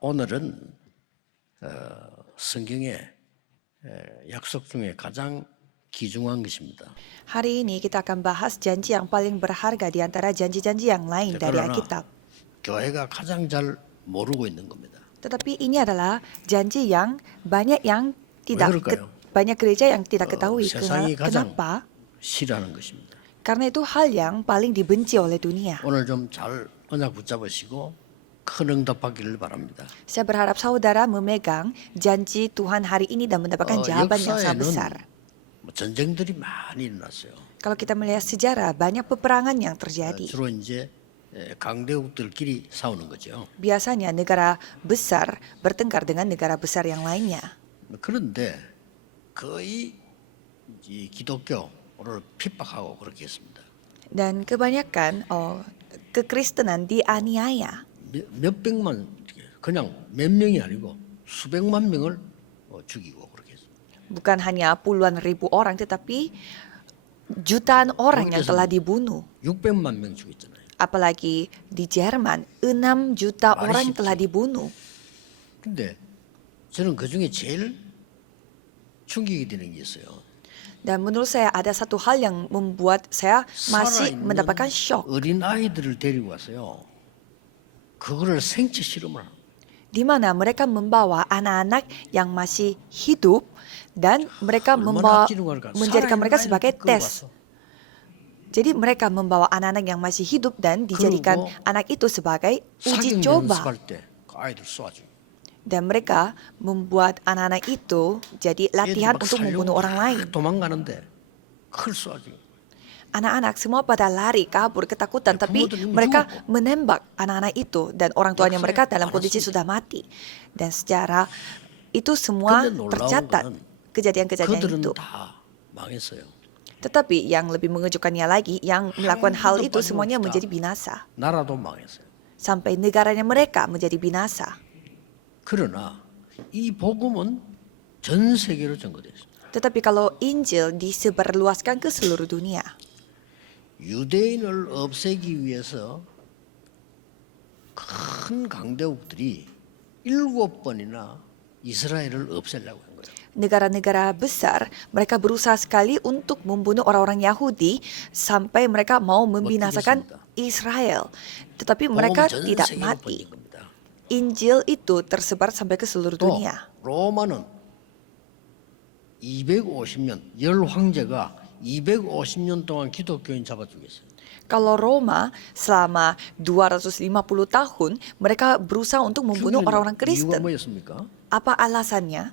오늘은 성경의 약속 중에 가장 귀중한 것입니다. Hari ini kita akan bahas janji yang paling berharga di antara janji-janji yang lain dari 그러나 Alkitab. 교회가 가장 잘 모르고 있는 겁니다. Tetapi ini adalah janji yang banyak yang tidak 그럴까요? banyak gereja yang tidak ketahui. 세상이 가장 Kenapa? 싫어하는 것입니다. Karena itu hal yang paling dibenci oleh dunia. 오늘 좀 잘 언약 붙잡으시고 큰 응답하기를 바랍니다. Saya berharap saudara memegang janji Tuhan hari ini dan mendapatkan jawaban yang sangat besar. 전쟁들이 많이 일어났어요. Kalau kita melihat sejarah, banyak peperangan yang terjadi. 주로 이제 강대국들끼리 싸우는 거죠. Biasanya negara besar bertengkar dengan negara besar yang lainnya. 그런데 거의 이 기독교를 핍박하고 그렇게 했습니다. Dan kebanyakan kekristenan dianiaya. 몇백만 그냥 몇 명이 아니고 수백만 명을 죽이고 그렇게 했습니다. Bukan hanya puluhan ribu orang, tetapi jutaan orang yang telah dibunuh. 600만 명 죽였잖아요. Apalagi di Jerman, 6 juta Mari orang sih. telah dibunuh. 근데 저는 그 중에 제일 충격이 되는 게 있어요. Dan menurut saya ada satu hal yang membuat saya masih 살아있는 mendapatkan shock. 어린 아이들을 데리고 와서요. 그거를 생체 실험을 하는 Di mana mereka membawa anak-anak yang masih hidup dan mereka 얼마나 기능할까? menjadikan mereka 살아있는 sebagai 아이를 끌고 tes. 와서 Jadi mereka membawa anak-anak yang masih hidup dan dijadikan 그리고 anak itu sebagai uji 사격 coba. 연습할 때 그 아이들 쏘아줘. Dan mereka membuat anak-anak itu jadi latihan untuk membunuh orang lain. 도망가는데 그걸 쏘아줘. Anak-anak semua pada lari kabur ketakutan, tapi mereka menembak anak-anak itu dan orang tuanya mereka dalam kondisi sudah mati. Dan secara itu semua 근데 놀라운 tercatat 거는 kejadian-kejadian 그들은 itu. 다 망했어요. Tetapi yang lebih mengejutkannya lagi, yang melakukan hal itu semuanya menjadi binasa. 나라도 망했어요. Sampai negaranya mereka menjadi binasa. 그러나 이 복음은 전 세계로 전거됐습니다. Tetapi kalau Injil disebarluaskan ke seluruh dunia, 유대인을 없애기 위해서 큰 강대국들이 7번이나 이스라엘을 없애려고 한 거예요. negara-negara besar mereka berusaha sekali untuk membunuh orang-orang Yahudi sampai mereka mau membinasakan Israel. Tetapi mereka 복음은 전 tidak 세계로 mati. 번진 겁니다. Injil itu tersebar sampai ke seluruh 또 dunia. 로마는 250년 열 황제가 250년 동안 기독교인 잡아 죽였어요. Kalau Roma selama 250 tahun mereka berusaha untuk membunuh orang-orang 이유가 Kristen. 뭐였습니까? Apa alasannya?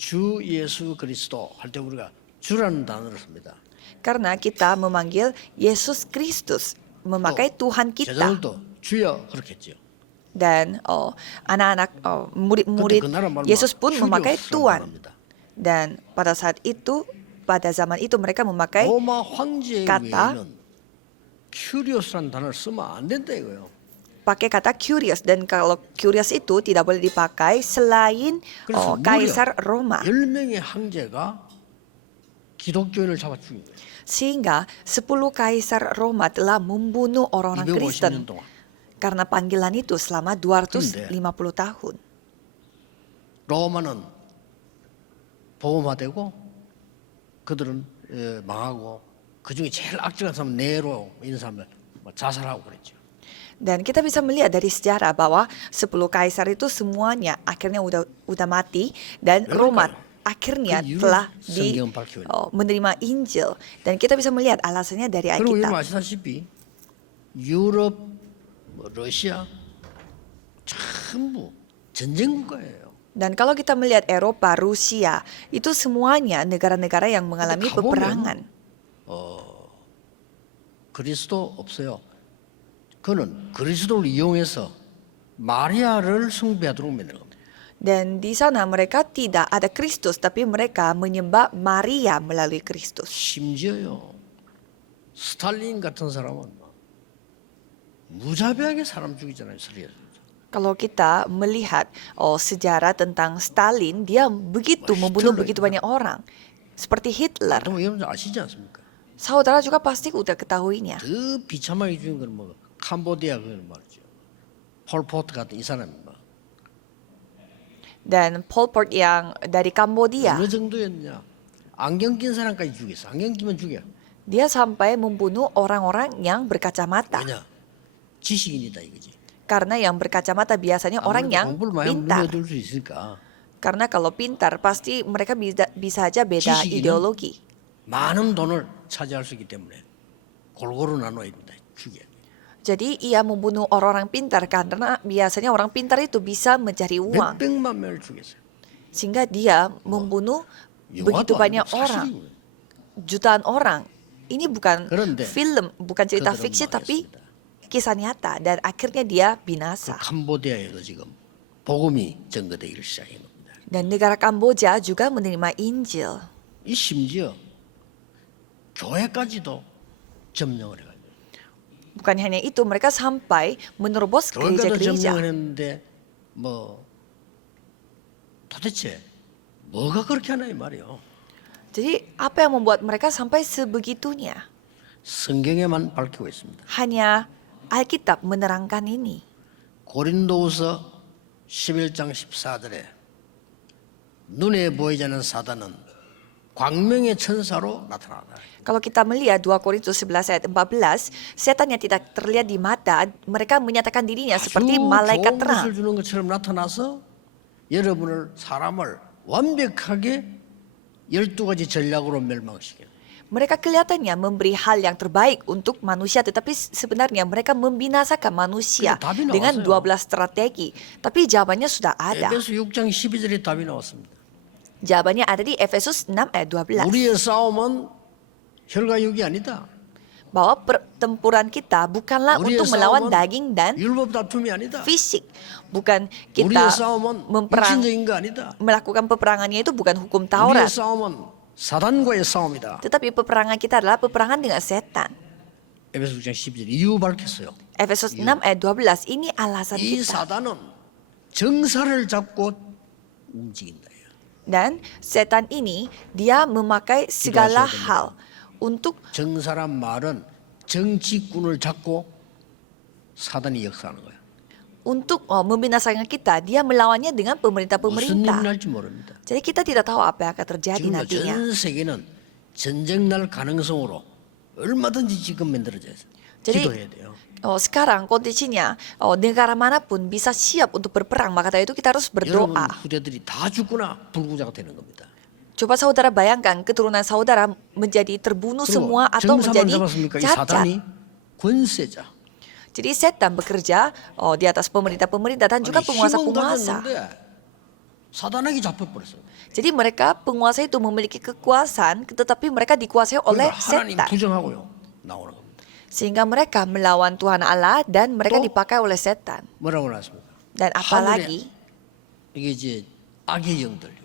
주 예수 그리스도 할 때 우리가 주라는 단어를 씁니다. Karena kita memanggil Yesus Kristus, memakai Tuhan kita. 제자들도 주여 그렇게 했죠. Dan anak-anak murid-murid 그때 그 나라 말로 Yesus pun memakai 큐리오스라고 Tuhan. 합니다. Dan pada saat itu, pada zaman itu mereka memakai 로마 황제 kata 외에는 큐리오스라는 단어를 쓰면 안 된다 이거예요. pakai kata curious, dan kalau curious itu tidak boleh dipakai selain 그래서 kaisar Roma. 10명의 황제가 기독교인을 잡아 죽인 거예요. Sehingga 10 kaisar Roma telah membunuh orang-orang 250년 Kristen 동안. karena panggilan itu selama 250 tahun. 로마는 보험화되고 그들은 망하고 그중에 제일 악질한 사람은 네로 이런 사람들 자살하고 그랬죠. Dan kita bisa melihat dari sejarah bahwa 10 kaisar itu semuanya akhirnya udah mati, dan Roma akhirnya telah menerima Injil, dan kita bisa melihat alasannya dari 그리고 여러분 Alkitab. 아시다시피 유럽, 러시아 전부 전쟁 국가예요. Dan kalau kita melihat Eropa, Rusia, itu semuanya negara-negara yang mengalami 가보면, peperangan. 그리스도 없어요. 그는 그리스도를 이용해서 마리아를 숭배하도록 만든 겁니다. Dan di sana mereka tidak ada Kristus, tapi mereka menyembah Maria melalui Kristus. 심지어요. 스탈린 같은 사람은 무자비하게 사람 죽이잖아요. 서리에서. Kalau kita melihat sejarah tentang Stalin, dia begitu membunuh begitu banyak orang. Seperti Hitler. 또 여러분 아시지 않습니까? Saudara juga pasti udah ketahuinya. 더 비참하게 죽인 건 뭐 캄보디아 그건 말이죠. 폴포트 같은 이 사람이 뭐 Dan Pol Pot yang dari Kambodia, 어느 정도였냐? 안경 낀 사람까지 죽였어. 안경 끼면 죽여. dia sampai membunuh orang-orang yang berkacamata. 왜냐? 지식인이다 이거지. Karena yang berkacamata biasanya orang 아무래도 yang 공부를 많이 하면 pintar. 눈에 들수 있으니까 Karena kalau pintar pasti mereka bisa aja beda 지식인은 ideologi. 많은 돈을 차지할 수 있기 때문에 골고루 나눠야 된다. 죽여. Jadi ia membunuh orang-orang pintar karena biasanya orang pintar itu bisa mencari uang. 몇백만 명을 죽였어요. Sehingga dia membunuh begitu 영화도 banyak 아니고 orang, 사실이고요. jutaan orang. Ini bukan 그런데 film, bukan cerita 그들은 fiksi tapi 망했습니다. kisah nyata dan akhirnya dia 그 binasa. 캄보디아에도 지금 복음이 전거되기를 시작해 겁니다. Dan negara Kamboja juga menerima Injil. 이 심지어 교회까지도 점령을 해가지고 Bukan hanya itu, mereka sampai menerobos 교회까지 gereja-gereja. 점령을 했는데 뭐 도대체 뭐가 그렇게 하나 이 말이에요. Jadi apa yang membuat mereka sampai sebegitunya? 성경에만 밝히고 있습니다. Hanya Alkitab menerangkan ini. 고린도후서 11장 14절에 눈에 보이지 않는 사단은 광명의 천사로 나타나다. Kalau kita melihat 2 Korintus 11 ayat 14, setan yang tidak terlihat di mata, mereka menyatakan dirinya seperti malaikat 좋은 terang. 것을 주는 것처럼 나타나서 여러분을 사람을 완벽하게 12가지 전략으로 멸망시켜요. Mereka kelihatannya memberi hal yang terbaik untuk manusia, tetapi sebenarnya mereka membinasakan manusia 근데 답이 dengan 나왔어요. 12 strategi. Tapi jawabannya sudah ada. 에베소 6장 12절에 답이 나왔습니다. Jawabannya ada di Efesus 6 ayat 12. 우리의 싸움은 혈과 육이 아니다. Bahwa pertempuran kita bukanlah 우리의 untuk melawan 싸움은 daging dan 율법 다툼이 아니다. fisik. Bukan 우리의 kita 싸움은 memperang, 육신적인 거 아니다. melakukan peperangannya itu bukan hukum 우리의 Taurat. 싸움은 사단과의 싸움이다. Tetapi peperangan kita adalah peperangan dengan setan. 에베소 6장 12절 이유 밝혔어요. Efesus 6 ayat 12 ini alasan 이 kita. 사단은 정사를 잡고 움직인다. Dan setan ini dia memakai segala 기도하셔야 hal untuk 정사란 말은 정치꾼을 잡고 사단이 역사하는 거야. membinasakan kita. Dia melawannya dengan 무슨 일이 pemerintah-pemerintah. 날지 모릅니다. Jadi kita tidak tahu apa yang akan terjadi 지금 nantinya. 전 세계는 전쟁 날 가능성으로 얼마든지 지금 만들어져 있어요. jadi 기도해야 돼요. sekarang kondisinya negara manapun bisa siap untuk berperang, maka dari itu kita harus 여러분 berdoa. 후대들이 다 죽거나 불구자가 되는 겁니다. Coba saudara bayangkan keturunan saudara menjadi terbunuh 그리고 semua atau 정사만 menjadi 잡았습니까? 이 cacat. 사단이 권세자. Jadi setan bekerja di atas pemerintah-pemerintah dan juga 아니, 힘은 penguasa-penguasa. 가졌는데 사단에게 잡혀버렸어요. Jadi mereka penguasa itu memiliki kekuasaan, tetapi mereka dikuasai oleh 그러니까 하나님 setan. 부정하고요. 나오는 겁니다. Sehingga mereka melawan Tuhan Allah dan mereka 또? dipakai oleh setan. 뭐라고 나왔습니까? Dan apalagi, 이게 이제 악의 영들.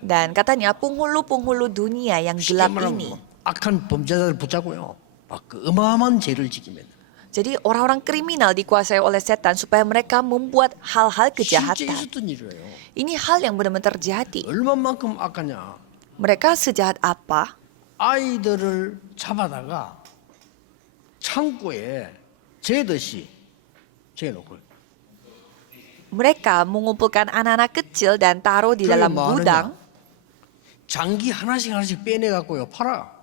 dan katanya penghulu-penghulu dunia yang 쉽게 gelap 말하면 ini. 악한 범죄자를 붙잡고요. 막그 어마어마한 죄를 지키면 Jadi orang-orang kriminal dikuasai oleh setan supaya mereka membuat hal-hal 실제 kejahatan. 있었던 일이에요. Ini hal yang benar-benar terjadi. 얼마만큼 악하냐. Mereka sejahat apa? 아이들을 잡아다가 창고에 재듯이 재놓고 Mereka mengumpulkan anak-anak kecil dan taruh di 그게 dalam 뭐 하느냐? gudang. 장기 하나씩 빼내갖고요 팔아.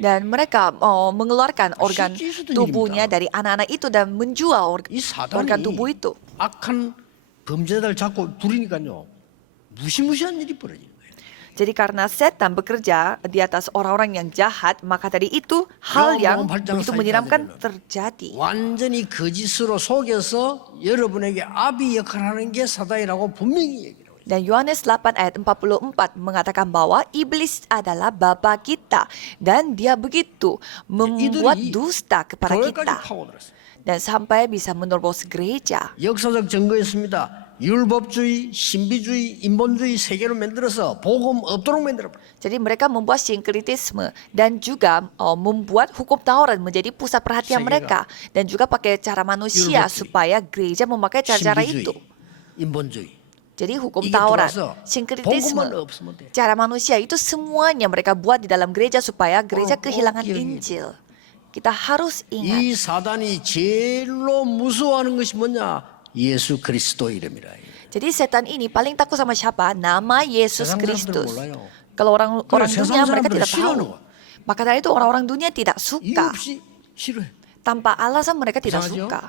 Dan mereka mengeluarkan organ 실제 있었던 tubuhnya 일입니다. dari anak-anak itu dan menjual 이 organ 사단이 tubuh itu. 악한 범죄자를 잡고 부리니까요 무시무시한 일이 벌어지는 거예요. Jadi karena setan bekerja di atas orang-orang yang jahat, maka dari itu hal yang begitu menyeramkan terjadi. 완전히 거짓으로 속여서 여러분에게 아비 역할을 하는 게 사단이라고 분명히 얘기해요. Dan Yohanes 8 ayat 44 mengatakan bahwa iblis adalah bapa kita dan dia begitu membuat 이들이 dusta kepada 교회까지 kita 파고들었어요. dan sampai bisa menerobos gereja. 역사적 증거였습니다. 율법주의, 신비주의, 인본주의 세계로 만들어서 복음 없도록 만들어버려요. Jadi mereka membuat sinkritisme dan juga membuat hukum Taurat menjadi pusat perhatian 세계가 mereka dan juga pakai cara manusia 율법주의, supaya gereja memakai cara-cara 신비주의, itu. 인본주의. Jadi hukum 이게 Taurat, 들어와서 sinkritisme, 복음만 없으면 돼. cara manusia itu semuanya mereka buat di dalam gereja supaya gereja 꼭 kehilangan 기억해야 Injil. Kita harus ingat. 이 사단이 제일로 무서워하는 것이 뭐냐? 예수 그리스도 이름이라. Jadi setan ini paling takut sama siapa? Nama Yesus 세상 사람들은 Kristus. 몰라요. Kalau orang 그래, dunia 세상 mereka 사람들은 tidak 싫어하는 tahu. 거야. Maka dari itu orang-orang dunia tidak 이유 suka. 없이 싫어해. Tanpa alasan mereka tidak 이상하죠? suka.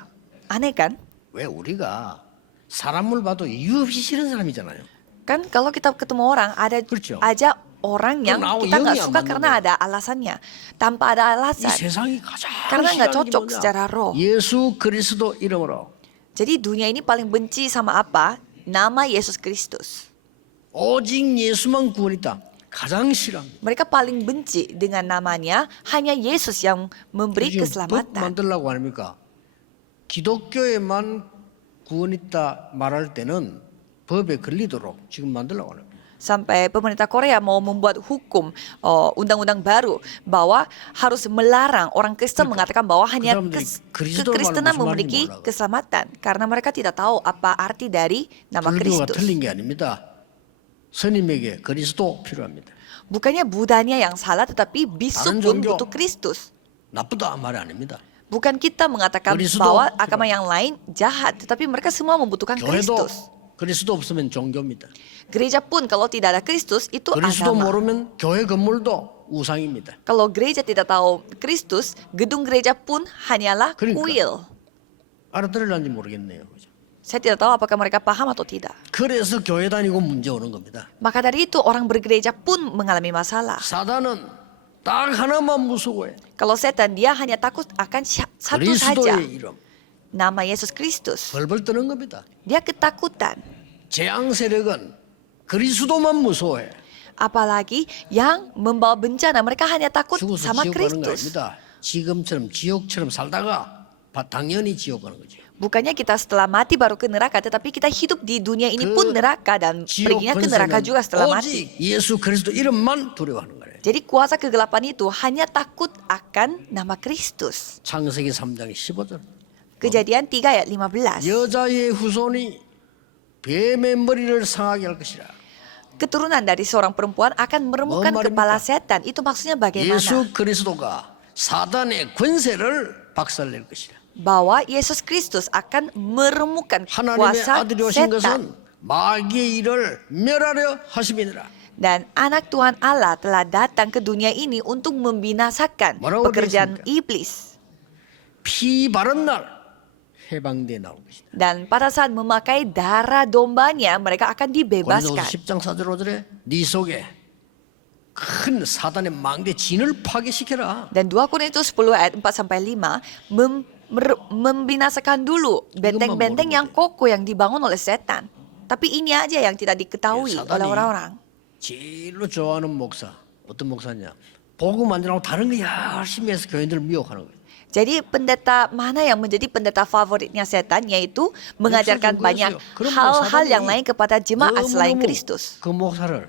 Aneh kan? 왜 우리가 사람을 봐도 이유 없이 싫은 사람이잖아요. Kan kalau kita ketemu orang ada 그렇죠. aja orang yang 그건 kita nggak 영이 안 suka 맞는 karena 거야. ada alasannya. Tanpa ada 이 alasan. 세상이 가장 karena nggak 싫어하는 게 cocok 뭐냐? secara roh. 예수 그리스도 이름으로 Jadi dunia ini paling benci sama apa? Nama Yesus Kristus. 오직 예수만 구원이다. 가장 싫어합니다. Mereka paling benci dengan namanya, hanya Yesus yang memberi 지금 법 keselamatan. 만들라고 합니까? 기독교에만 구원 있다 말할 때는 법에 걸리도록 지금 만들라고 하는 거예요. Sampai pemerintah Korea mau membuat hukum undang-undang baru bahwa harus melarang orang Kristen mengatakan bahwa hanya kekristenan memiliki keselamatan karena mereka tidak tahu apa arti dari nama 불교가 Kristus. 틀린 게 아닙니다. 스님에게 그리스도 필요합니다. Bukannya Budanya yang salah tetapi bisu 다른 pun 종교. butuh Kristus. 나쁘다 말이 아닙니다. Bukan kita mengatakan Kristus. bahwa agama yang lain jahat, tetapi mereka semua membutuhkan 교회도 Kristus. 그리스도 없으면 종교입니다. Gereja pun kalau tidak ada Kristus itu 그리스도 agama. 모르면 교회 건물도 우상입니다. Kalau gereja tidak tahu Kristus, gedung gereja pun hanyalah 그러니까. kuil. 알아들을는지 모르겠네요. 그죠? Saya tidak tahu apakah mereka paham atau tidak. 그래서 교회 다니고 문제 오는 겁니다. Maka dari itu orang bergereja pun mengalami masalah. 사단은 딱 하나만 무서워해. Kalau setan dia hanya takut akan satu saja, 그리스도의 이름. nama Yesus Kristus. 벌벌 떠는 겁니다. Dia ketakutan. 재앙 세력은 그리스도만 무서워해. Apalagi yang membawa bencana, mereka hanya takut 죽어서 sama 지옥 가는 거 Kristus. 아닙니다. 지금처럼 지옥처럼 살다가 당연히 지옥 가는 거죠. Bukannya kita setelah mati baru ke neraka, tetapi kita hidup di dunia ini pun neraka dan 지옥 perginya ke neraka juga setelah mati. 오직 예수 그리스도 이름만 두려워하는 거예요. Jadi kuasa kegelapan itu hanya takut akan nama Kristus. 창세기 3장 15절. Kejadian 3 ayat 15. 여자의 후손이 뱀의 머리를 상하게 할 것이라. Keturunan dari seorang perempuan akan meremukkan 말입니까? kepala setan. Itu maksudnya bagaimana? 예수 그리스도가 사단의 권세를 박살낼 것이라. Bahwa Yesus Kristus akan meremukkan 하나님의 kuasa 아들이 오신 setan. 것은 마귀의 일을 멸하려 하심이니라. Dan anak Tuhan Allah telah datang ke dunia ini untuk membinasakan 뭐라고 pekerjaan 되어 iblis. 피 바른 날 해방돼 나올 것이다. Dan pada saat memakai darah dombanya, mereka akan 고린도후서 dibebaskan. 10장 4절 5절에 네 속에 큰 사단의 망대 진을 파괴시켜라. Dan 2 Korintus 10 ayat 4 sampai 5 membinasakan dulu benteng-benteng yang kokoh yang dibangun oleh setan. Tapi ini aja yang tidak diketahui Ya, oleh orang-orang. 제일로 좋아하는 목사 어떤 목사냐? 복음 안 전하고 다른 거 열심히 해서 교인들을 미혹하는 거예요. Jadi pendeta mana yang menjadi pendeta favoritnya setan, yaitu mengajarkan banyak hal-hal yang lain kepada jemaat selain Kristus. 그 목사를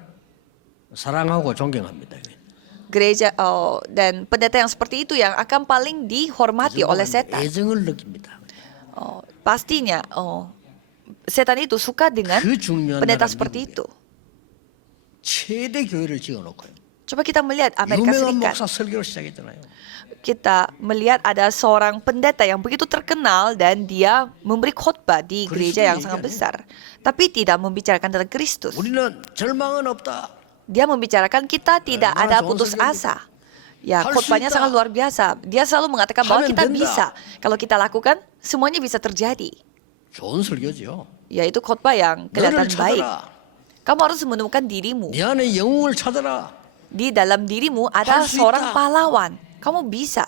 사랑하고 존경합니다. Gereja dan pendeta yang seperti itu yang akan paling dihormati oleh setan. 애정을 느낍니다. Pastinya setan itu suka dengan 그 중요한 pendeta 나라 seperti 미국에 itu. 최대 교회를 지어놓고요. Coba kita melihat Amerika 유명한 Serikat. 목사 설교를 시작했잖아요. Kita melihat ada seorang pendeta yang begitu terkenal dan dia memberi khotbah di gereja yang sangat besar. Tapi tidak membicarakan tentang Kristus. 우리는 절망은 없다. Dia membicarakan kita tidak ada putus asa. Ya, khotbahnya sangat luar biasa. Dia selalu mengatakan bahwa kita bisa. Kalau kita lakukan, semuanya bisa terjadi. 좋은 설교죠. Yaitu khotbah yang kelihatan 너를 baik. 찾아라. Kamu harus menemukan dirimu. 네 안에 영웅을 찾아라. Di dalam dirimu ada 할수 seorang 있다. pahlawan. Kamu bisa.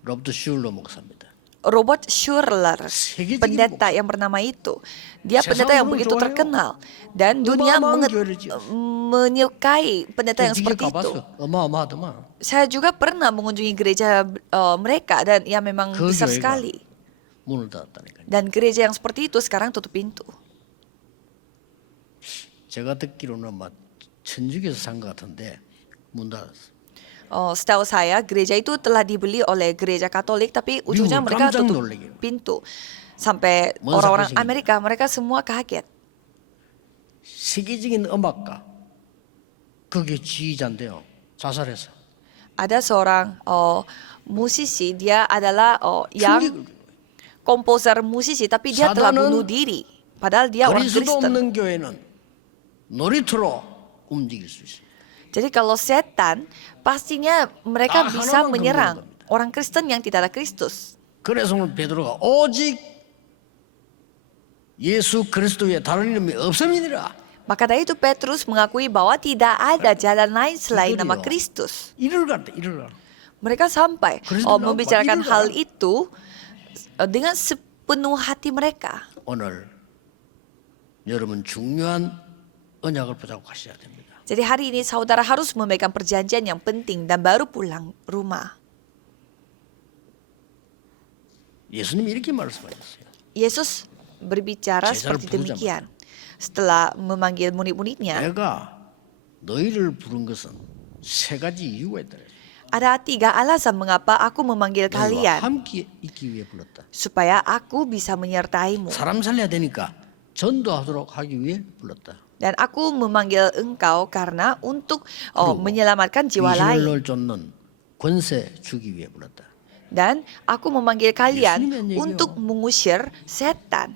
로버트 슐러 목사입니다. Robert Schuller, 세계적인 pendeta yang bernama itu. Dia 세상 pendeta yang 그걸 begitu 좋아해요. terkenal. Dan dunia 어마어마한 교회를 지었어요. menyukai pendeta yang 네가 seperti itu. 가봤어. 어마어마하더만. Saya juga pernah mengunjungi gereja mereka dan ya memang 그 besar 교회가 sekali. 문을 닫았다니까요. Dan gereja yang seperti itu sekarang tutup pintu. 제가 듣기로는 막 천주교에서 산 것 같은데 문 닫았어. Setahu saya gereja itu telah dibeli oleh gereja Katolik tapi ujungnya 미국을 mereka 깜짝 tutup 놀래게. pintu. Sampai 뭔 orang-orang 사건이겠냐. Amerika mereka semua kaget. 세계적인 음악가 그게 지휘자인데요. 자살해서. Ada seorang musisi, dia adalah yang 충격을 komposer musisi, tapi dia telah Satanan bunuh diri. Padahal dia orang 그리스도 Kristen. 없는 교회는 놀이터로 움직일 수 있어요. Jadi kalau setan, pastinya mereka 딱 bisa 하나만 menyerang 강조하는 orang Kristen yang tidak ada Kristus. 그래서 오늘 베드로가 오직 예수 그리스도의 다른 이름이 없음이니라. Maka dari itu Petrus mengakui bahwa tidak ada jalan lain selain nama 이들이요. Kristus. 이를 갈때 이를 갈. Mereka sampai Kristen membicarakan apa? hal itu dengan sepenuh hati mereka. 오늘 여러분 중요한 언약을 붙잡고 가셔야 됩니다. Jadi hari ini saudara harus memegang perjanjian yang penting dan baru pulang rumah. 예수님이 이렇게 말씀하셨어요. Yesus berbicara 제자를 seperti 부르자마자. demikian. Setelah memanggil murid-muridnya, 내가 너희를 부른 것은 세 가지 이유가 있다. ada 3 alasan mengapa aku memanggil 너희와 kalian. 함께 있기 위해 불렀다. Supaya aku bisa menyertaimu. 사람 살려야 되니까 전도하도록 하기 위해 불렀다. Dan aku memanggil engkau karena untuk 그리고 menyelamatkan jiwa 귀신을 lain. 널 쫓는 권세 주기 위해 불렀다. Dan aku memanggil kalian 예수님의 얘기예요. untuk mengusir setan.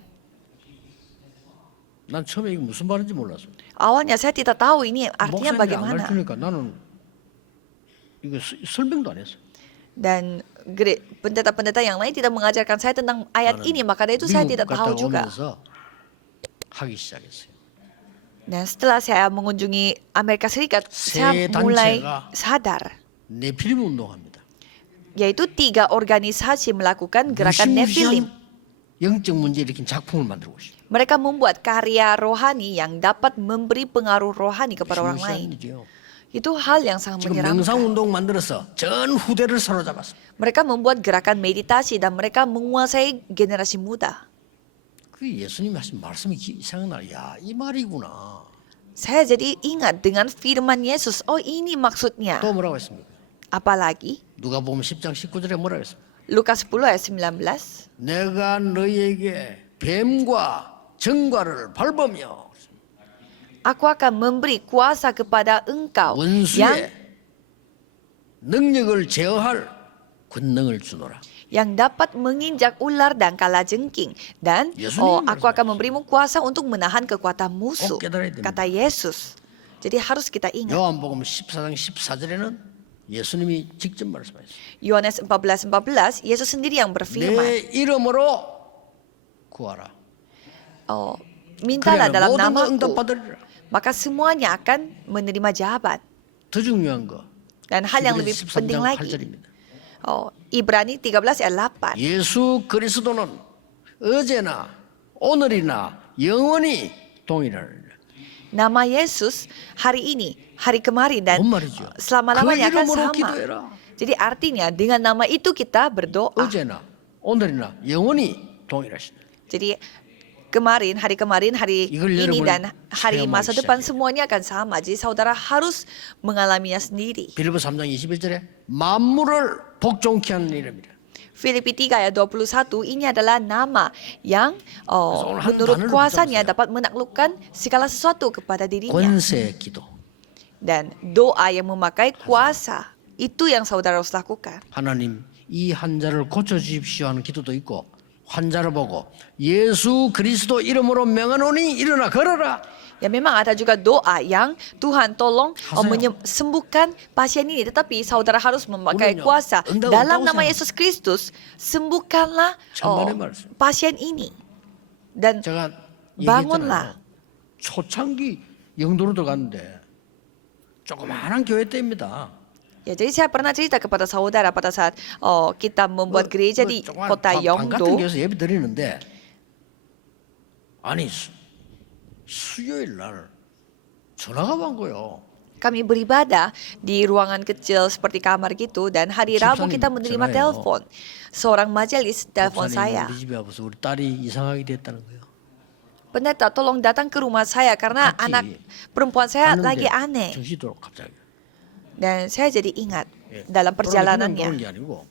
난 처음에 이게 무슨 말인지 몰랐어. Awalnya saya tidak tahu ini artinya 목사님이 안 bagaimana. 가르치니까 나는 이거 설명도 안 했어. Dan pendeta-pendeta yang lain tidak mengajarkan saya tentang ayat ini, maka dari itu saya tidak tahu juga. 오면서 하기 시작했어요. Dan setelah saya mengunjungi Amerika Serikat, saya mulai sadar, 네피림 운동합니다. yaitu 3 organisasi melakukan gerakan Nephilim. 영적 문제 일으킨 작품을 만들고 있어요. Mereka membuat karya rohani yang dapat memberi pengaruh rohani kepada orang lain. 일이죠. Itu hal yang sangat 지금 명상 menyeramkan. 운동 만들어서 전 후대를 사로잡았어. Mereka membuat gerakan meditasi dan mereka menguasai generasi muda. 그 예수님이 하신 말씀이 생각나. 야, 이 말이구나. Saya jadi ingat dengan firman Yesus. Oh, ini maksudnya. 또 뭐라고 했습니까? Apalagi 누가복음 10장 19절에 뭐라고 했습니까? Lukas 10 ayat 19. 내가 너희에게 뱀과 정과를 밟으며 Aku akan memberi kuasa kepada engkau 원수의 능력을 제어할 권능을 주노라. yang dapat menginjak ular dan kalajengking, dan aku akan memberimu kuasa untuk menahan kekuatan musuh, kata Yesus. Jadi harus kita ingat. 요한복음 14장 14절에는 예수님이 직접 말씀하셨어요. Yohanes 14:14 Yesus sendiri yang 내 berfirman, 이름으로 구하라. mintalah dalam 모든 거 namaku, 응답받으리라. maka semuanya akan menerima jawaban. 더 중요한 거. Dan hal yang lebih 13장 penting lagi, 8절입니다. Ibrani 13 ayat 8. 예수 그리스도는 어제나 오늘이나 영원히 동일하리라. Nama Yesus hari ini, hari kemarin, dan 뭔 말이죠? selama-lamanya 그 akan 이름으로 sama. 기도해라. Jadi artinya dengan nama itu kita berdoa. 어제나 오늘이나 영원히 동일하시다. Jadi kemarin, hari 이걸 ini 여러분 dan hari 체험하기 masa depan 시작해요. semuanya akan sama. Jadi saudara harus mengalaminya sendiri. 빌립보 3장 21절에 만물을 복종케 하는 이름이라. Filipi 3 ayat 21 ini adalah nama yang 오늘 한 menurut 단어를 kuasanya 붙여보세요. dapat menaklukkan segala sesuatu kepada dirinya. 권세 기도. Dan doa yang memakai kuasa, itu yang saudara harus lakukan. 하나님 이 환자를 고쳐 주십시오 하는 기도도 있고 환자를 보고 예수 그리스도 이름으로 명하노니 일어나 걸어라. Ya memang ada juga doa yang Tuhan tolong 하세요. sembuhkan pasien ini, tetapi saudara harus memakai 우리는요, kuasa 응답 dalam 없다고 nama 생각해요. Yesus Kristus, sembuhkanlah 천만의 말씀. pasien ini dan 제가 bangunlah. 얘기했잖아요. 초창기 영도로 들어갔는데 조그마한 교회 때입니다. Ya, jadi saya pernah cerita kepada saudara pada saat kita membuat gereja di kota 방 같은 Yeongdo. 교회에서 예배 드리는데 아니 수요일 날 전화가 온 거예요. Kami beribadah di ruangan kecil seperti kamar gitu, dan hari Rabu kita menerima 전화해요. telepon. Seorang majelis telepon 목사님 saya. 우리 집에 와서 우리 딸이 이상하게 됐다는 거예요. Pendeta, tolong datang ke rumah saya karena 같이 anak perempuan saya 하는데 lagi aneh. 정신이 돌아 갑자기. Dan saya jadi ingat 예. dalam 그런 perjalanannya. 게 아니고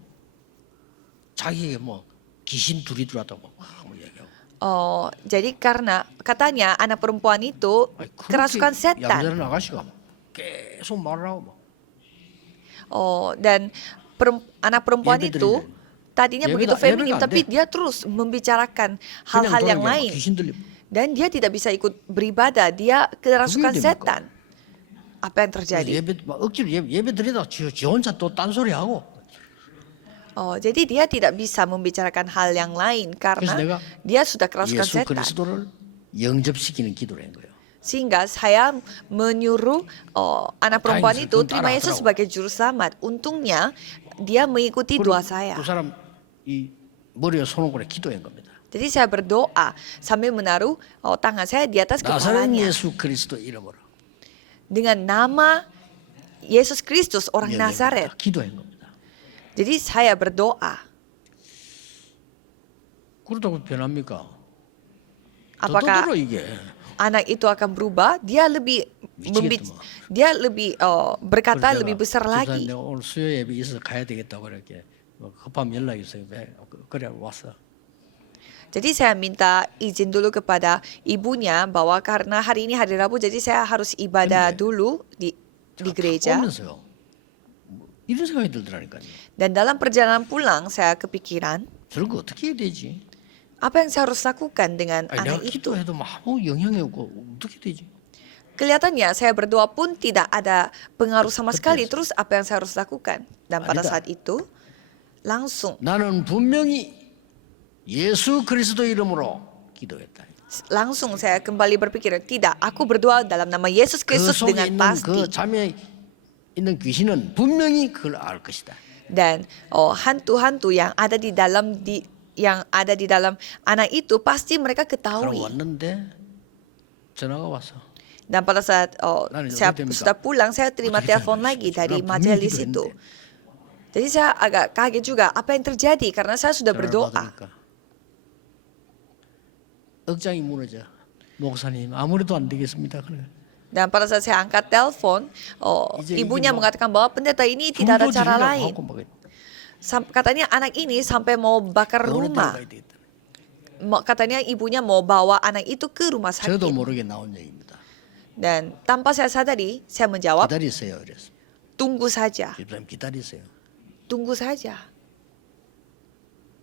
자기에게 뭐 귀신 둘이 들어왔다고 막 얘기하고. Jadi karena katanya anak perempuan itu 아니, kerasukan 그렇게 setan. 얌전한 아가씨가 막 계속 말을 하고 막. Dan anak perempuan 예배 itu 드리는데 tadinya begitu feminim, tapi dia terus membicarakan hal-hal yang lain. Dan dia tidak bisa ikut beribadah, dia kerasukan setan. Apa yang terjadi? 예배 드리다 지 혼자 또 딴소리하고. Jadi dia tidak bisa membicarakan hal yang lain karena dia sudah kerasukan 예수 setan. 그리스도를 영접시키는 기도를 한 거예요. Sehingga saya menyuruh anak perempuan itu terima Yesus sebagai juru selamat. Untungnya dia mengikuti doa saya. 그 사람 이 머리에 손을 얹고 기도한 겁니다. Jadi saya berdoa sambil menaruh tangan saya di atas 나사렛 kepalanya. 예수 그리스도 이름으로 Dengan nama Yesus Kristus orang Nazaret. 기도한 겁니다. Jadi saya berdoa. 그렇다고 변합니까? Apakah 더 이게. anak itu akan berubah? Dia lebih berkata lebih besar lagi. 내가 오늘 수요 예배 있어서 가야 되겠다고 그렇게 급하면 연락이 있어요. 그래 왔어. Jadi saya minta izin dulu kepada ibunya bahwa karena hari ini hari Rabu, jadi saya harus ibadah dulu di gereja. 오면서요. 이런 생각이 들더라니까요. Dan dalam perjalanan pulang saya kepikiran, 저런 거 어떻게 해야 되지? apa yang saya harus lakukan dengan 내가 anak itu? 기도해도 아무 영향이 없고 어떻게 되지? Kelihatannya saya berdoa pun tidak ada pengaruh sama sekali. Terus apa yang saya harus lakukan? Dan pada saat itu langsung 나는 분명히 예수 그리스도 이름으로 기도했다. saya kembali berpikir, tidak, aku berdoa dalam nama Yesus 그 Kristus 속에 dengan 있는 pasti. 그 잠에 있는 귀신은 분명히 그걸 알 것이다. Dan hantu-hantu yang ada di dalam anak itu pasti mereka 그럼 ketahui. 왔는데 전화가 왔어. Dan pada saat saya sudah pulang, saya terima telepon lagi dari majelis itu. Jadi saya agak kaget juga apa yang terjadi karena saya sudah berdoa. 억장이 무너져. 목사님 아무래도 안 되겠습니다. Dan pada saat saya angkat telepon, ibunya mengatakan bahwa pendeta ini tidak ada cara lain. Katanya anak ini sampai mau bakar rumah. Katanya ibunya mau bawa anak itu ke rumah sakit. 저도 모르게 나온 얘기입니다. Dan tanpa saya sadari, saya menjawab, 기다리세요. 그래서. tunggu saja, 집사님 기다리세요. tunggu saja.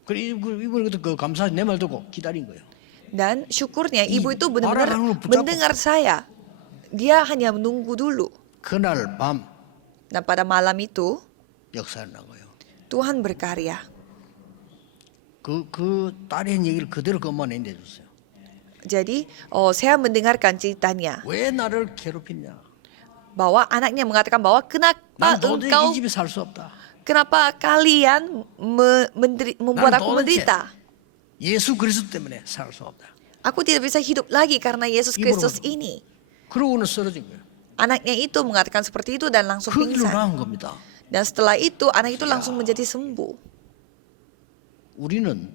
그래 이분은 그 감사 내 말 듣고 기다린 거예요. Dan syukurnya ibu itu benar-benar mendengar saya. Dia hanya menunggu dulu. 그날 밤 Dan pada malam itu 역사를 난 거예요. Tuhan berkarya. 그 딸의 얘기를 그대로 그 엄마는 내줬어요. Jadi saya mendengarkan ceritanya 왜 나를 괴롭히냐? bahwa anaknya mengatakan bahwa kenapa 난 도저히 engkau, 이 집에 살 수 없다. kenapa kalian membuat aku menderita? 예수 그리스도 때문에 살 수 없다. Aku tidak bisa hidup lagi karena Yesus Kristus ini. 그러고는 쓰러진 거예요. Anaknya itu mengatakan seperti itu dan langsung 그 길로 pingsan. 나온 겁니다. Dan setelah itu anak itu langsung menjadi sembuh. 우리는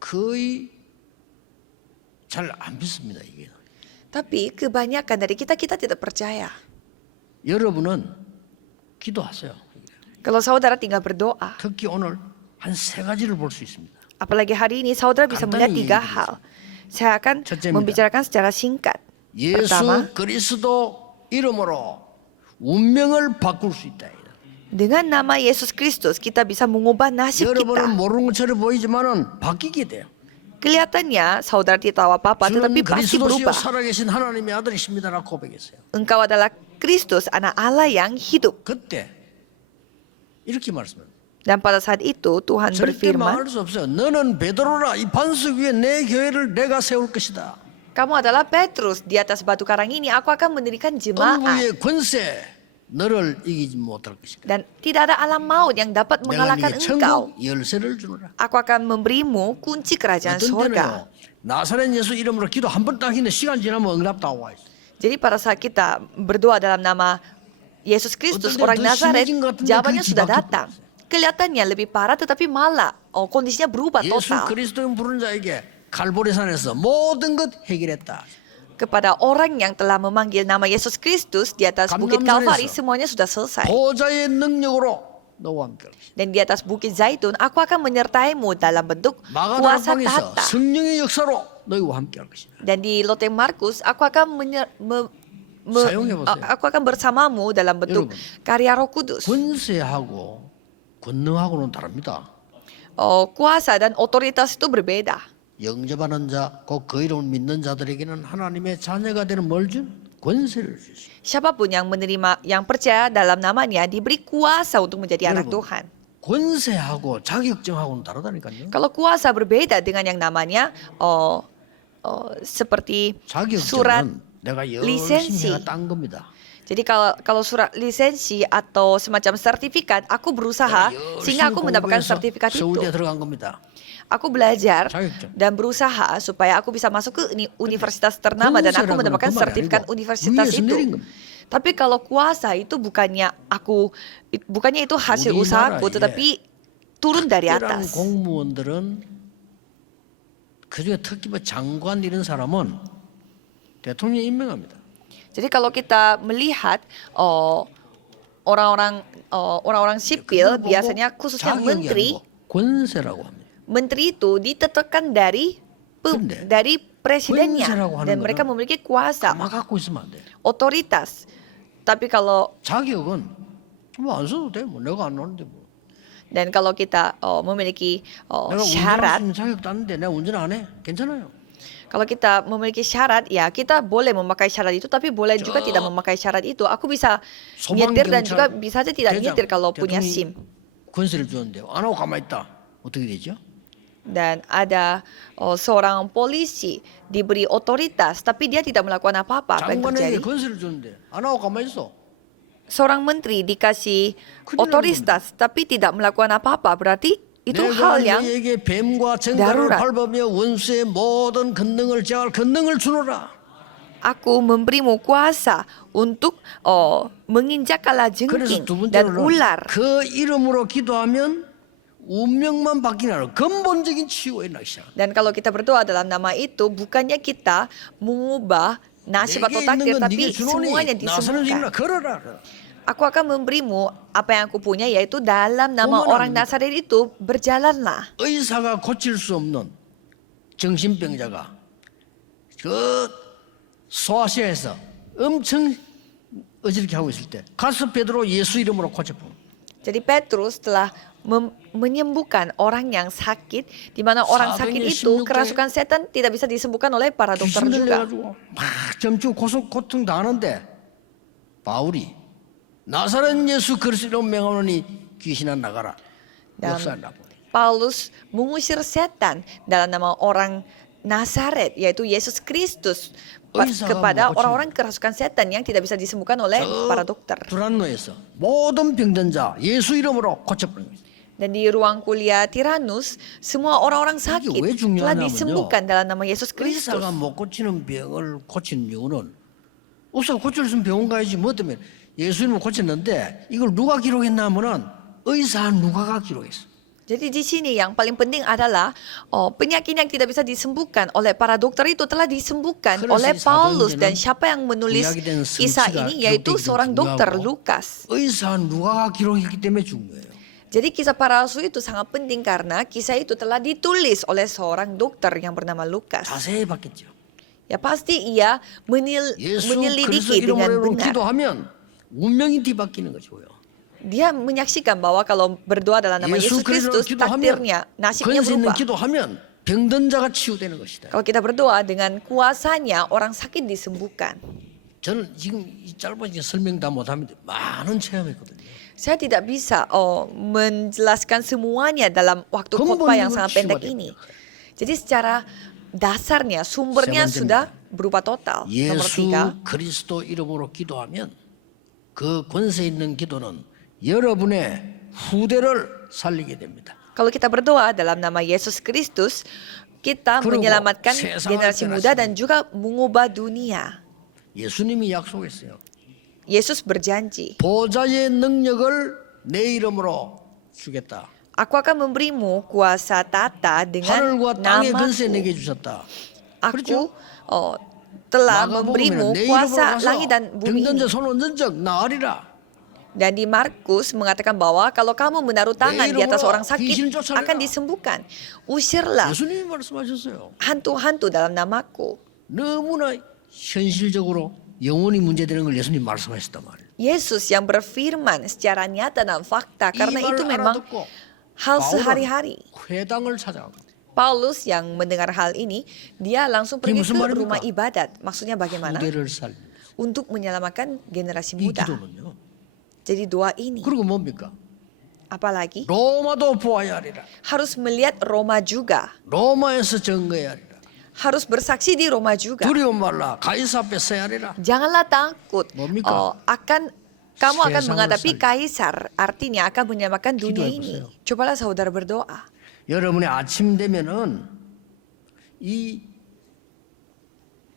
거의 잘 안 믿습니다 이게. Tapi kebanyakan dari kita tidak percaya. 여러분은 기도하세요. Kalau saudara tinggal berdoa, 특히 오늘 한 세 가지를 볼 수 있습니다. apalagi hari ini saudara bisa melihat 3 hal. Saya akan 첫째입니다. membicarakan secara singkat. Pertama, 예수 그리스도 이름으로 운명을 바꿀 수 있다. dengan nama Yesus Kristus kita bisa mengubah nasib 여러분은 kita. 모르는 것처럼 보이지만은 바뀌게 돼요. Kelihatannya saudara tidak tahu apa-apa, 주는 tetapi pasti 그리스도시요 berubah. 살아계신 하나님의 아들이십니다라고 고백했어요. Engkau adalah Kristus, anak Allah yang hidup. 그때 이렇게 말씀을. Dan pada saat itu Tuhan 절대 berfirman, 망할 수 없어요. 너는 베드로라 이 반석 위에 내 교회를 내가 세울 것이다. kamu adalah Petrus, di atas batu karang ini aku akan mendirikan jemaat. 음부의 권세 너를 이기지 못할 것이다. Dan tidak ada alam maut yang dapat 내가 mengalahkan 네게 engkau. 천국 열쇠를 주노라. Aku akan memberimu kunci kerajaan 어떤 surga. 때는요. 나사렛 예수 이름으로 기도 한 번 딱 했는데 시간 지나면 응답 다 와 있어. Jadi pada saat kita berdoa dalam nama Yesus Kristus 어떤 orang 더 Nazaret, 심해진 것 같은데 jawabannya 그게 sudah 뒤바뀌어 datang. Kelihatannya lebih parah tetapi malah kondisinya berubah 예수 total. 그리스도 부른 자에게 갈보리산에서 모든 것 해결했다. Kepada orang yang telah memanggil nama Yesus Kristus di atas Bukit Kalvari, semuanya sudah selesai. 보좌의 능력으로 너와 함께 할 것이다. Dan di atas Bukit Zaitun, aku akan menyertaimu dalam bentuk kuasa 마가다락방에서 tahta. 성령의 역사로 너희와 함께 할 것이다. Dan di Loteng Markus, aku akan 사용해보세요. aku akan bersamamu dalam bentuk 여러분. karya Roh Kudus. 권세하고 권능하고는 다릅니다. kuasa dan otoritas itu berbeda. 영접하는 자, 곧 그 이름을 믿는 자들에게는 하나님의 자녀가 되는 뭘 준? 권세를 주셨어요. Siapapun yang menerima, yang percaya dalam namanya diberi kuasa untuk menjadi anak 여러분, Tuhan. 권세하고 자격증하고는 다르다니까요. Kalau kuasa berbeda dengan yang namanya seperti surat 자격증은 내가 lisensi. 열심히 딴 겁니다. Jadi kalau surat lisensi atau semacam sertifikat, aku berusaha sehingga aku mendapatkan sertifikat itu. 서울대 들어간 겁니다. Aku belajar 자격증. dan berusaha supaya aku bisa masuk ke universitas ternama dan aku 권세라고는 mendapatkan 그 말이 sertifikat 아니고 universitas 위에서 내린 itu. 겁니다. Tapi kalau kuasa itu bukannya itu hasil usahaku, 우리나라에 tetapi turun dari 특별한 atas. 공무원들은 그중에 특히 뭐 장관 이런 사람은 대통령이 임명합니다. Jadi kalau kita melihat orang-orang sipil biasanya khususnya 자격이 menteri, 아니고 권세라고 합니다. menteri itu ditetapkan dari 근데 presidennya 권세라고 하는 dan mereka 거는 memiliki kuasa, 가만 갖고 있으면 안 돼. otoritas. Tapi kalau 자격은 뭐 안 써도 돼. 뭐 내가 안 하는데 뭐. dan kalau kita memiliki 내가 운전할 syarat, 수 있는 자격도 아닌데 내가 운전 안 해. 괜찮아요. kalau kita memiliki syarat, ya kita boleh memakai syarat itu, tapi boleh juga tidak memakai syarat itu. Aku bisa nyetir dan juga bisa saja tidak nyetir kalau punya SIM. 권세를 주는데 안 하고 가만히 있다. 어떻게 되죠? Dan ada seorang polisi diberi otoritas, tapi dia tidak melakukan apa-apa. Apa yang terjadi? 장관에게 권세를 주는데 안 하고 가만히 있어. Seorang menteri dikasih 큰일 otoritas, tapi tidak melakukan apa-apa. Berarti itu 내가 hal yang 너에게 뱀과 쟁과를 darurat. 밟으며 원수의 모든 권능을 제할 권능을 주노라. Aku memberimu kuasa untuk menginjak 그래서 kalajengking 두 dan 번째로는 ular. 그 이름으로 기도하면 운명만 바뀌는 아니라 근본적인 치유가 일어나기 시작합니다. Dan kalau kita berdoa dalam nama itu, bukannya kita mengubah nasib atau 내게 있는 takdir, 건 tapi 네게 semuanya 주노니 나서는 일어나 disembuhkan. 걸어라. Aku akan memberimu apa yang aku punya, yaitu dalam nama 어머나 orang 믿는다. Nazaret itu, berjalanlah. 의사가 고칠 수 없는 정신병자가 그 소아시아에서 엄청 어지럽게 하고 있을 때 가서 베드로 예수 이름으로 고쳐본. Jadi Petrus telah menyembuhkan orang yang sakit, di mana orang sakit 사도행전 itu 16 kerasukan setan tidak bisa disembuhkan oleh para dokter 귀신 juga. 들려가지고 막 점주 고통 당하는데 바울이 나사렛 예수 그리스도 명하노니 귀신아 나가라. Dan 역사를 나보. Paulus mengusir setan dalam nama orang Nazaret, yaitu Yesus Kristus, kepada orang-orang kerasukan setan yang tidak bisa disembuhkan oleh para dokter. 두란노에서 모든 병든 자 예수 이름으로 고쳐버린 거예요. Dan di ruang kuliah Tiranus, semua orang-orang sakit 왜 telah 중요하냐면요. disembuhkan dalam nama Yesus Kristus. 의사가 못 고치는 병을 고치는 이유는 의사가 고칠 수 있는 병원 가야지 뭐 때문에 예수님을 고쳤는데 이걸 누가 기록했나 하면은 의사 누가가 기록했어. Jadi di sini yang paling penting adalah penyakit yang tidak bisa disembuhkan oleh para dokter itu telah disembuhkan 그래서 oleh 이 Paulus, 사도행전은 dan siapa yang menulis 구약이 된 kisah 성취가 ini yaitu 기록되기 seorang 때문에 dokter 중요하고 Lukas. 의사 누가가 기록했기 때문에 중요해요. Jadi kisah para rasul itu sangat penting karena kisah itu telah ditulis oleh seorang dokter yang bernama Lukas. 자세히 봤겠죠. Ya pasti ia 예수 그리스도 menyelidiki dengan 이름으로 benar. 기도하면 운명이 뒤바뀌는 거죠. Dia menyaksikan bahwa kalau berdoa dalam nama Yesus 예수 그리스도 Kristus, 기도하면 takdirnya, nasibnya 권세 있는 berubah. 기도하면 병든 자가 치유되는 것이다. Kalau kita berdoa dengan kuasanya, orang sakit disembuhkan. 저는 지금 이 짧은 시간 설명 다 못합니다. 많은 체험했거든요. Saya tidak bisa menjelaskan semuanya dalam waktu khotbah yang sangat pendek ini. Jadi secara dasarnya, sumbernya 세 번째입니다. sudah berupa total. Nomor 3, 예수 그리스도 이름으로 기도하면 그 권세 있는 기도는 여러분의 후대를 살리게 됩니다. kalau kita berdoa dalam nama Yesus Kristus, kita 그리고 menyelamatkan 세상을 generasi muda dan juga mengubah dunia. 예수님이 약속했어요. Yesus berjanji, 보좌의 능력을 내 이름으로 주겠다. aku akan memberimu kuasa tata dengan 하늘과 땅의 권세 namaku. 내게 주셨다. Aku telah memberimu 마가복음에는 내 kuasa 이름으로 langit dan 가서 bumi 병든 자 ini. 손 얹은 적 나으리라. Dan di Markus mengatakan bahwa kalau kamu menaruh tangan di atas orang sakit 귀신을 쫓아내라. akan disembuhkan. Usirlah 예수님이 말씀하셨어요. hantu-hantu dalam namaku. 너무나 현실적으로 영혼이 문제되는 걸 예수님 말씀하셨단 말이에요. Yesus yang berfirman secara nyata dan fakta, karena 이 itu 말을 memang 알아듣고 hal 바울은 sehari-hari. 회당을 찾아가고 Paulus yang mendengar hal ini, dia langsung pergi musim ke 말입니까? rumah ibadat. Maksudnya bagaimana? 후대를 살리는 Untuk menyelamatkan generasi 이 muda. 기도는요. Jadi doa ini, 그리고 뭡니까? apalagi 로마도 보아야 하리라. harus melihat Roma juga. 로마에서 증거해야 하리라. Harus bersaksi di Roma juga. 두려움 말라. 가이사 앞에 서야 하리라. Janganlah takut. 뭡니까? Kamu akan 세상을 menghadapi 살리- kaisar. Artinya akan menyelamatkan dunia ini. 기도해보세요. Cobalah saudara berdoa. 여러분의 아침 되면은 이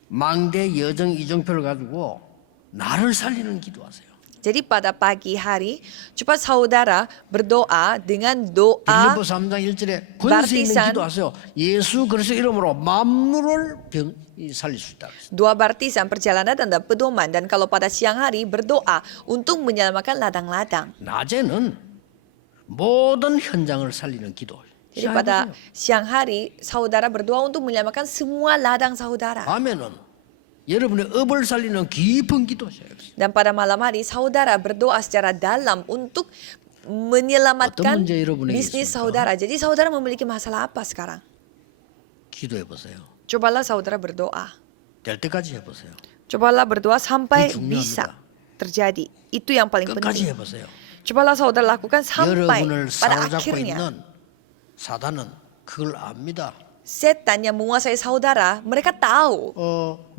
망대 여정 이정표를 가지고 나를 살리는 기도하세요. Jadi pada pagi hari, coba saudara berdoa dengan doa 빌립보 3장 1절에 권세 있는 바티산. 기도하세요. 예수 그리스도 이름으로 만물을 살릴 수 있다. dua baptisan perjalanan dan pedoman. Dan kalau pada siang hari berdoa untuk menyelamatkan ladang-ladang. 낮에는 모든 현장을 살리는 기도. Jadi pada siang hari saudara berdoa untuk menyelamatkan semua ladang saudara. 밤에는 여러분의 업을 살리는 깊은 기도하셔야 돼요. Dan pada malam hari saudara berdoa secara dalam untuk menyelamatkan 어떤 문제 여러분에게 bisnis 있습니까? saudara. Jadi saudara memiliki masalah apa sekarang? 기도해 보세요. Cobalah saudara berdoa. 될 때까지 해보세요. Cobalah berdoa sampai Itu bisa 중요합니다. terjadi. Itu yang paling 끝까지 penting. 해보세요. Cobalah saudara lakukan sampai 여러분을 pada 사로잡고 akhirnya. 있는 사단은 그걸 압니다. Setan yang menguasai saudara, mereka tahu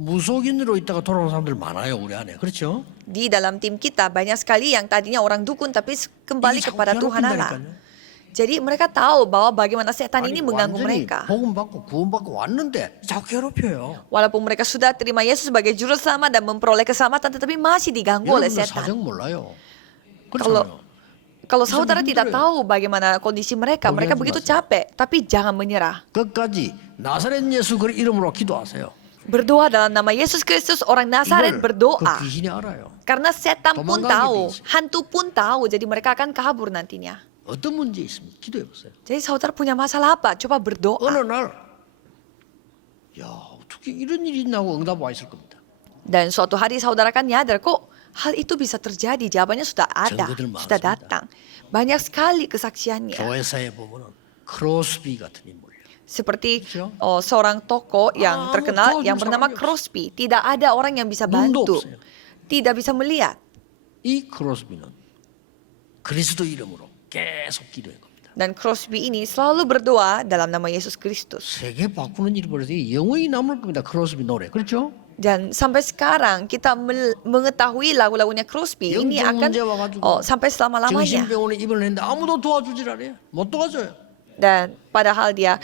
무속인으로 있다가 돌아온 사람들 많아요 우리 안에. 그렇죠? di dalam tim kita banyak sekali yang tadinya orang dukun tapi kembali 이게 자꾸 kepada Tuhan Allah. 괴롭힌다니까요. Jadi mereka tahu bahwa bagaimana setan 아니, ini mengganggu 완전히 mereka. 복음 받고 구원 받고 왔는데 자꾸 괴롭혀요. Walaupun mereka sudah terima Yesus sebagai juru selamat dan memperoleh keselamatan, tetapi masih diganggu oleh 여러분들 setan. 사정 몰라요. Kalau 그렇잖아요. kalau Bisa saudara begitu tidak ya? tahu bagaimana kondisi mereka, mereka Pogihaji begitu maksud. capek, tapi jangan menyerah. 끝까지 나사렛 예수 그 이름으로 기도하세요. Berdoa dalam nama Yesus Kristus, orang Nazaret 이걸 그 berdoa. 귀신이 알아요. Karena setan pun 도망가게 tahu, 돼 있어요. hantu pun tahu, jadi mereka akan kabur nantinya. 어떤 문제 있습니까? 기도해 보세요. Jadi saudara punya masalah apa? Coba 어느 berdoa. 날, 야 어떻게 이런 일이 있나고 응답 와 있을 겁니다. Dan suatu hari saudara kan nyadar kok hal itu bisa terjadi. Jawabannya sudah ada, 증거들 sudah 많습니다. datang. Banyak sekali kesaksiannya. 교회사에 보면은 크로스비 같은 인물이요. Seperti 그렇죠? seorang tokoh yang Ah, terkenal doa yang juga bernama sarannya. Crosby. Tidak ada orang yang bisa 눈도 bantu. 없어요. Tidak bisa melihat. 이 크로스비는 그리스도 이름으로 계속 기도한 겁니다. Dan Crosby ini selalu berdoa dalam nama Yesus Kristus. 세계 바꾸는 일이 벌어서 영원히 남을 겁니다. 크로스비 노래. 그렇죠? Dan sampai sekarang kita mengetahui lagu-lagunya Crosby ini 영적 akan 문제 와가지고 sampai selama-lamanya. 정신병원에 입원했는데 아무도 도와주질 않아요. 못 도와줘요. Dan padahal dia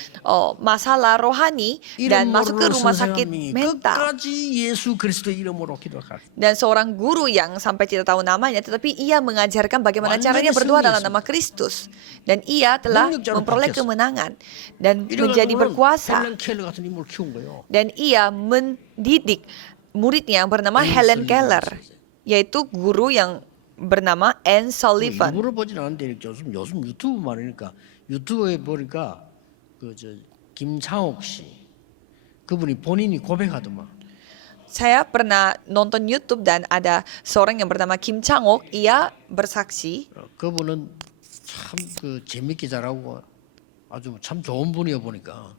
masalah rohani dan 이름 masuk ke 모르는 rumah sakit 선생님이 mental. 끝까지 예수 그리스도 이름으로 기도하라. Dan seorang guru yang sampai tidak tahu namanya, tetapi ia mengajarkan bagaimana 완전히 caranya berdoa dalam 승리했습니다. nama Kristus. Dan ia telah 능력자로 memperoleh 바뀌었어요. kemenangan dan menjadi 이래가지고는 berkuasa. 헬렌 켈러 같은 인물을 키운 거예요. Dan ia mendidik muridnya yang bernama Sullivan. Helen Keller, yaitu guru yang bernama Anne Sullivan. 일부러 보진 않는데 요즘 유튜브 말이니까 유튜브에 보니까 김창옥 씨 그분이 본인이 고백하더만. Saya pernah nonton YouTube dan ada seorang yang bernama Kim Chang-ok, ia bersaksi. 그분은 참 재밌게 잘하고 아주 참 좋은 분이어 보니까.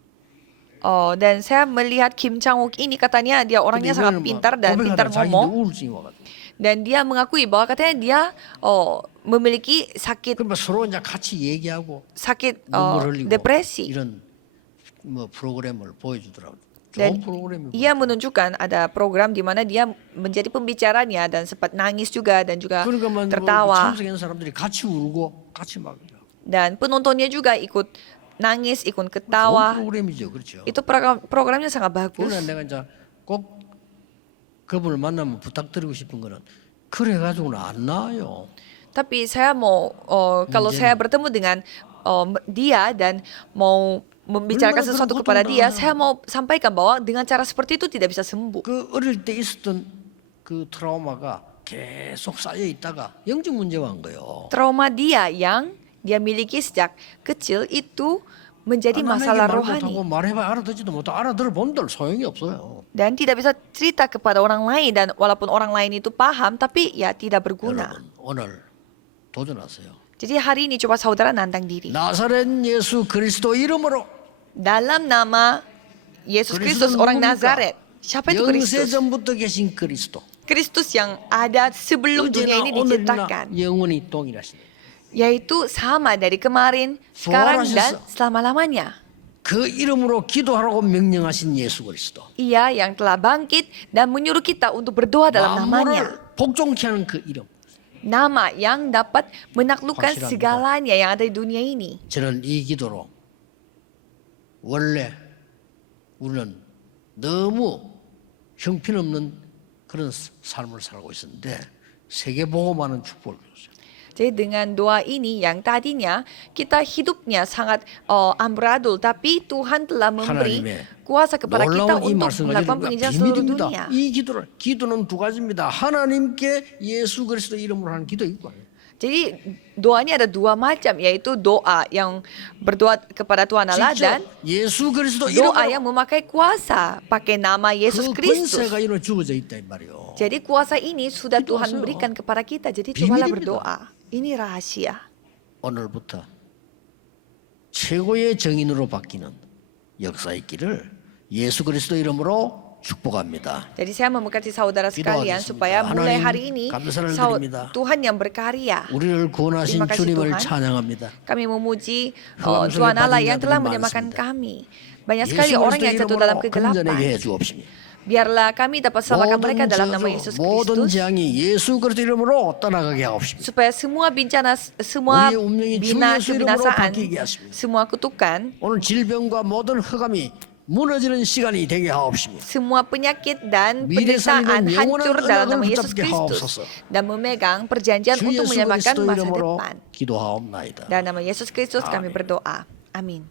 Dan saya melihat Kim Chang-ok ini katanya dia orangnya 근데 sangat 이거는 pintar dan 고백하다가 pintar 자기도 ngomong. 우울증이 와가지고. Dan dia mengakui bahwa katanya dia memiliki sakit 그러면 서로 이제 같이 얘기하고 눈물 흘리고 depresi. 이런 프로그램을 보여주더라고요. Dan 좋은 프로그램이 ia menunjukkan ada program di mana dia menjadi pembicaranya dan sempat nangis juga dan juga 그러니까 tertawa. 참석하는 사람들이 같이 울고 같이 막 Dan penontonnya juga ikut nangis, ikut 좋은 ketawa. 프로그램이죠, 그렇죠? Itu programnya sangat bagus. 그러나 내가 이제 꼭 그분을 만나면 부탁드리고 싶은 거는 그래 가지고는 안 나아요. Tapi saya mau kalau saya bertemu dengan dia dan mau membicarakan 얼마나 sesuatu 그런 kepada 고통을 dia, 당하나. saya mau sampaikan bahwa dengan cara seperti itu tidak bisa sembuh. 그 어릴 때 있었던 그 트라우마가 계속 쌓여 있다가 영적 문제가 온 거예요. Trauma dia yang dia miliki sejak kecil itu menjadi masalah 말 rohani 못하고 말해봐 알아듣지도 못하고 알아들어 본들 소용이 없어요. dan tidak bisa cerita kepada orang lain, dan walaupun orang lain itu paham tapi ya tidak berguna. 여러분 오늘 도전하세요. Jadi hari ini coba saudara nantang diri. 나사렛 예수 그리스도 이름으로 Dalam nama Yesus Kristus 그리스도는 orang 누굽니까? Nazaret. Siapa itu 영세 Kristus? 전부터 계신 그리스도. Kristus yang ada sebelum dunia 어제나 ini 오늘이나 diciptakan. 영원히 동일하신. Yaitu sama dari kemarin, sekarang dan 부활하셨어. selama-lamanya. 그 이름으로 기도하라고 명령하신 예수 그리스도. Ia yang telah bangkit dan menyuruh kita untuk berdoa dalam namanya. 만물을 복종케 하는 그 이름. Nama yang dapat menaklukkan 확실합니다. segalanya yang ada di dunia ini. 저는 이 기도로 원래 우리는 너무 형편없는 그런 삶을 살고 있었는데 세계복음하는 축복을 줬어요. Jadi dengan doa ini yang tadinya kita hidupnya sangat amburadul, tapi Tuhan telah memberi 하나님의 kuasa kepada kita 놀라운 이 untuk 말씀 melakukan 가지고 penginjilan seluruh 비밀입니다. dunia. 이 기도는 두 가지입니다. 하나님께 예수 그리스도 이름으로 하는 기도 있고 Jadi doa ini ada dua macam, yaitu doa yang berdoa kepada Tuhan Allah dan 직접 예수 그리스도 doa yang 이름으로 memakai kuasa pakai nama Yesus 그 Kristus. 권세가 이로 주어져 있다 이 말이요. Jadi kuasa ini sudah Tuhan 기도하세요. berikan kepada kita. Jadi cobalah 비밀입니다. berdoa. Ini rahasia. 오늘부터 최고의 정인으로 바뀌는 역사의 길을 예수 그리스도 이름으로 축복합니다. Jadi saya memberkati saudara sekalian 기도하겠습니다. supaya mulai 하나님, hari ini 감사를 드립니다. Tuhan yang berkarya. 우리를 구원하신 Terima kasih, 주님을 Tuhan. 찬양합니다. Kami memuji Tuhan Tuhan Allah 받은 yang telah 자들이 menyelamatkan 많습니다. kami. Banyak sekali 예수 orang 그리스도 yang jatuh dalam 이름으로 건져내게 kegelapan. 해주옵시며 Biarlah kami dapat selamatkan mereka 모든 dalam nama 저주, Yesus 모든 Kristus. 재앙이 예수 그리스도 이름으로 떠나가게 하옵시며 Supaya semua bencana, semua 우리의 운명이 주 예수 이름으로 kebinasaan, 바뀌게 하십니다. semua kutukan, 오늘 질병과 모든 흑암이 무너지는 시간이 되게 하옵시며 semua penyakit dan 미래 penderitaan 살리는 hancur 영원한 dalam nama 언약을 Yesus 붙잡게 Kristus 하옵소서. dan memegang perjanjian 주 untuk 예수 menyelamatkan 그리스도 masa 이름으로 depan. 기도하옵나이다. Dalam nama Yesus Kristus kami Amin. berdoa. Amin.